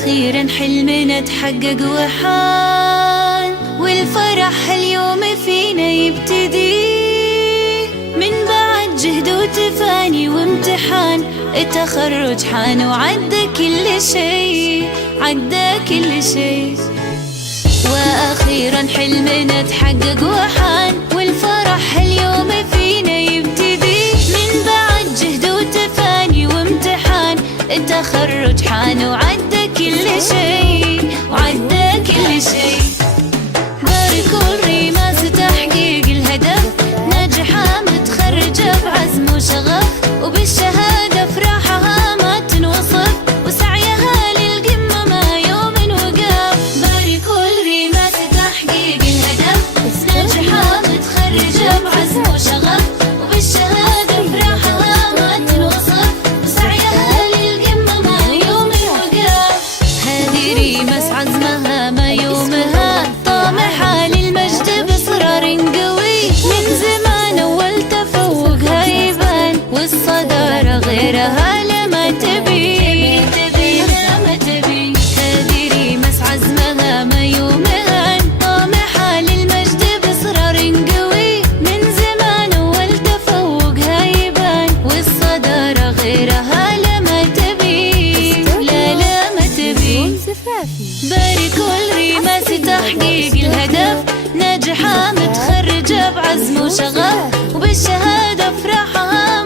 وأخيرا حلمنا تحقق وحان، والفرح اليوم فينا يبتدي من بعد جهد وتفاني وامتحان. التخرج حان وعدى كل شي، عدى كل شي. وأخيرا حلمنا تحقق وحان، والفرح اليوم فينا يبتدي من بعد جهد وتفاني وامتحان. التخرج حان وعدى كل شي، وعدى كل شي. باركوا الريماس تحقيق الهدف، ناجحة متخرجة بعزم وشغف، وبالشهادة فرحها ما تنوصف، وسعيها للقمة ما يوم وقف. باركوا الريماس تحقيق الهدف، ناجحة متخرجة بعزم وشغف، وبالشهادة فرحها ما تنوصف، وسعيها للقمة ما يوم وقف. هذه ريماس عزمها ما يومها، طامحة للمجد بإصرار قوي، من زمان أول تفوقها يبان، والصدارة غيرها لما تبي، لما تبي. هذه ريماس عزمها ما يومها، طامحة للمجد بإصرار قوي، من زمان أول تفوقها يبان، والصدارة غيرها لما تبي، لا ما تبي. باركوا الريماس تحقيق الهدف، ناجحة متخرجة بعزم وشغف، وبالشهادة فرحها